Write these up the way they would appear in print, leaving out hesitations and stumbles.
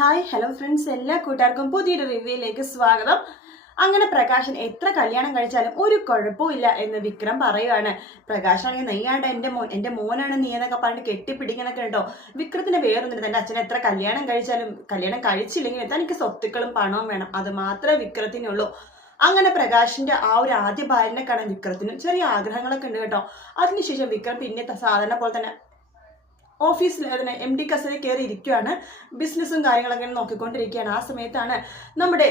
Hi hello friends, എല്ലാ കൂട്ടുകാർക്കും പുതിയൊരു റിവ്യൂയിലേക്ക് സ്വാഗതം. അങ്ങനെ പ്രകാശൻ എത്ര കല്യാണം കഴിച്ചാലും ഒരു കുഴപ്പമില്ല എന്ന് വിക്രം പറയുകയാണ്. പ്രകാശാണെങ്കിൽ നെയ്യാണ്ട് എന്റെ മോനാണ് നീ എന്നൊക്കെ പറഞ്ഞിട്ട് കെട്ടിപ്പിടിക്കണൊക്കെ കേട്ടോ. വിക്രത്തിന് വേറൊന്നുമില്ല, തന്റെ അച്ഛൻ എത്ര കല്യാണം കഴിച്ചാലും കല്യാണം കഴിച്ചില്ലെങ്കിൽ തനിക്ക് സ്വത്തുക്കളും പണവും വേണം, അത് മാത്രമേ വിക്രത്തിനുള്ളൂ. അങ്ങനെ പ്രകാശിന്റെ ആ ഒരു ആദ്യ ഭാര്യനെ കാണാൻ വിക്രത്തിന് ചെറിയ ആഗ്രഹങ്ങളൊക്കെ ഉണ്ട് കേട്ടോ. അതിനുശേഷം വിക്രം പിന്നെ സാധാരണ പോലെ തന്നെ ഓഫീസിൽ അതിന് MD കസേരയിൽ കയറി ഇരിക്കുകയാണ്. ബിസിനസ്സും കാര്യങ്ങളൊക്കെ നോക്കിക്കൊണ്ടിരിക്കുകയാണ്. ആ സമയത്താണ് നമ്മുടെ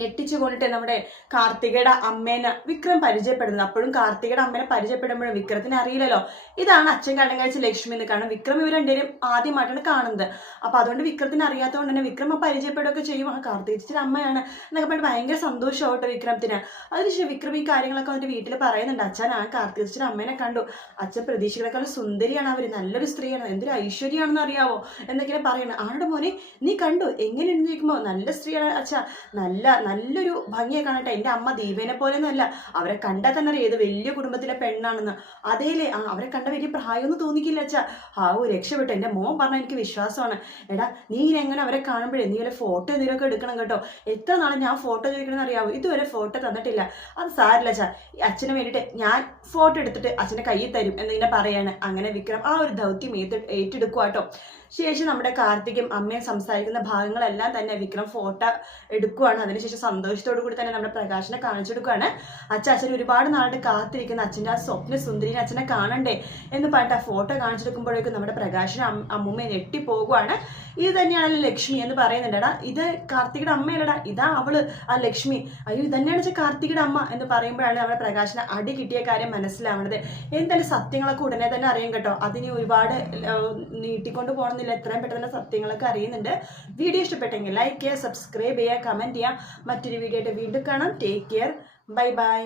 ഞെട്ടിച്ചു കൊണ്ടിട്ട് നമ്മുടെ കാർത്തികയുടെ അമ്മേനെ വിക്രം പരിചയപ്പെടുന്നത്. അപ്പോഴും കാർത്തികയുടെ അമ്മേനെ പരിചയപ്പെടുമ്പോഴും വിക്രത്തിന് അറിയില്ലല്ലോ ഇതാണ് അച്ഛൻ കല്യാണം കഴിച്ച ലക്ഷ്മി എന്ന്. കാരണം വിക്രം ഇവർ രണ്ടുപേരും ആദ്യമായിട്ടാണ് കാണുന്നത്. അപ്പൊ അതുകൊണ്ട് വിക്രത്തിന് അറിയാത്തതുകൊണ്ട് തന്നെ വിക്രം പരിചയപ്പെടുകയൊക്കെ ചെയ്യും. ആ കാർത്തിക ചേച്ചിയുടെ അമ്മയാണ് എന്നൊക്കെ പറഞ്ഞിട്ട് ഭയങ്കര സന്തോഷമാവട്ടെ വിക്രമത്തിന്. അതിനുശേഷം വിക്രം ഈ കാര്യങ്ങളൊക്കെ അവന്റെ വീട്ടിൽ പറയുന്നുണ്ട്. അച്ഛൻ ആ കാർത്തിക ചേച്ചിയുടെ അമ്മേനെ കണ്ടു, അച്ഛൻ പ്രതീക്ഷകളെക്കാളും സുന്ദരിയാണ്, അവര് നല്ലൊരു സ്ത്രീയാണ്, എന്തൊരു ഐശ്വര്യമാണെന്ന് അറിയാവോ എന്നൊക്കെ പറയണം. ആരുടെ മോനെ നീ കണ്ടു, എങ്ങനെയുണ്ടെന്ന് ചോദിക്കുമ്പോ നല്ല സ്ത്രീയാണ് അച്ഛാ, നല്ലൊരു ഭംഗിയെ കാണട്ടെ, എൻ്റെ അമ്മ ദീപേനെ പോലെയൊന്നുമല്ല, അവരെ കണ്ടാൽ തന്നെ അറിയാം ഏത് വലിയ കുടുംബത്തിലെ പെണ്ണാണെന്ന്. അതേലേ അവരെ കണ്ട വലിയ പ്രായമൊന്നും തോന്നിക്കില്ല അച്ഛാ. രക്ഷപ്പെട്ടു, എൻ്റെ മോൻ പറഞ്ഞാൽ എനിക്ക് വിശ്വാസമാണ്. എടാ നീ എങ്ങനെ അവരെ കാണുമ്പോഴേ നീ വല്ല ഫോട്ടോ എന്തെങ്കിലുമൊക്കെ എടുക്കണം കേട്ടോ. എത്ര നാളെ ഞാൻ ഫോട്ടോ ചോദിക്കണമെന്ന് അറിയാവോ, ഇതുവരെ ഫോട്ടോ തന്നിട്ടില്ല. അത് സാരില്ല അച്ഛാ, അച്ഛന് വേണ്ടിയിട്ട് ഞാൻ ഫോട്ടോ എടുത്തിട്ട് അച്ഛൻ്റെ കയ്യിൽ തരും എന്നിങ്ങനെ പറയാണ്. അങ്ങനെ വിക്രം ആ ഒരു ദൗത്യം ഏറ്റെടുക്കുക കേട്ടോ. ശേഷം നമ്മുടെ കാർത്തികയും അമ്മയും സംസാരിക്കുന്ന ഭാഗങ്ങളെല്ലാം തന്നെ വിക്രം ഫോട്ടോ എടുക്കുകയാണ്. അതിനുശേഷം സന്തോഷത്തോടു കൂടി തന്നെ നമ്മുടെ പ്രകാശിനെ കാണിച്ചെടുക്കുകയാണ്. അച്ഛൻ ഒരുപാട് നാളായിട്ട് കാത്തിരിക്കുന്ന അച്ഛൻ്റെ ആ സ്വപ്ന സുന്ദരിനെ അച്ഛനെ കാണണ്ടേ എന്ന് പറഞ്ഞിട്ട് ആ ഫോട്ടോ കാണിച്ചെടുക്കുമ്പോഴേക്കും നമ്മുടെ പ്രകാശിനും അമ്മൂമ്മയെ ഞെട്ടിപ്പോകുവാണ്. ഇത് തന്നെയാണല്ലോ ലക്ഷ്മി എന്ന് പറയുന്നുണ്ടടാ, ഇത് കാർത്തികയുടെ അമ്മയല്ലടാ, ഇതാ അവള് ആ ലക്ഷ്മി. അയ്യോ ഇതന്നെയാണ് വെച്ചാൽ കാർത്തികയുടെ അമ്മ എന്ന് പറയുമ്പോഴാണ് നമ്മുടെ പ്രകാശിന് അടി കിട്ടിയ കാര്യം മനസ്സിലാവുന്നത്. എന്തായാലും സത്യങ്ങളൊക്കെ ഉടനെ തന്നെ അറിയാം കേട്ടോ. അതിന് ഒരുപാട് നീട്ടിക്കൊണ്ട് പോകണമെന്നില്ല, എത്രയും പെട്ടെന്ന് സത്യങ്ങളൊക്കെ അറിയുന്നുണ്ട്. വീഡിയോ ഇഷ്ടപ്പെട്ടെങ്കിൽ ലൈക്ക് ചെയ്യുക, സബ്സ്ക്രൈബ് ചെയ്യുക, കമന്റ് ചെയ്യുക. മറ്റൊരു വീഡിയോ ആയിട്ട് വീണ്ടും കാണാം. Take care, bye bye.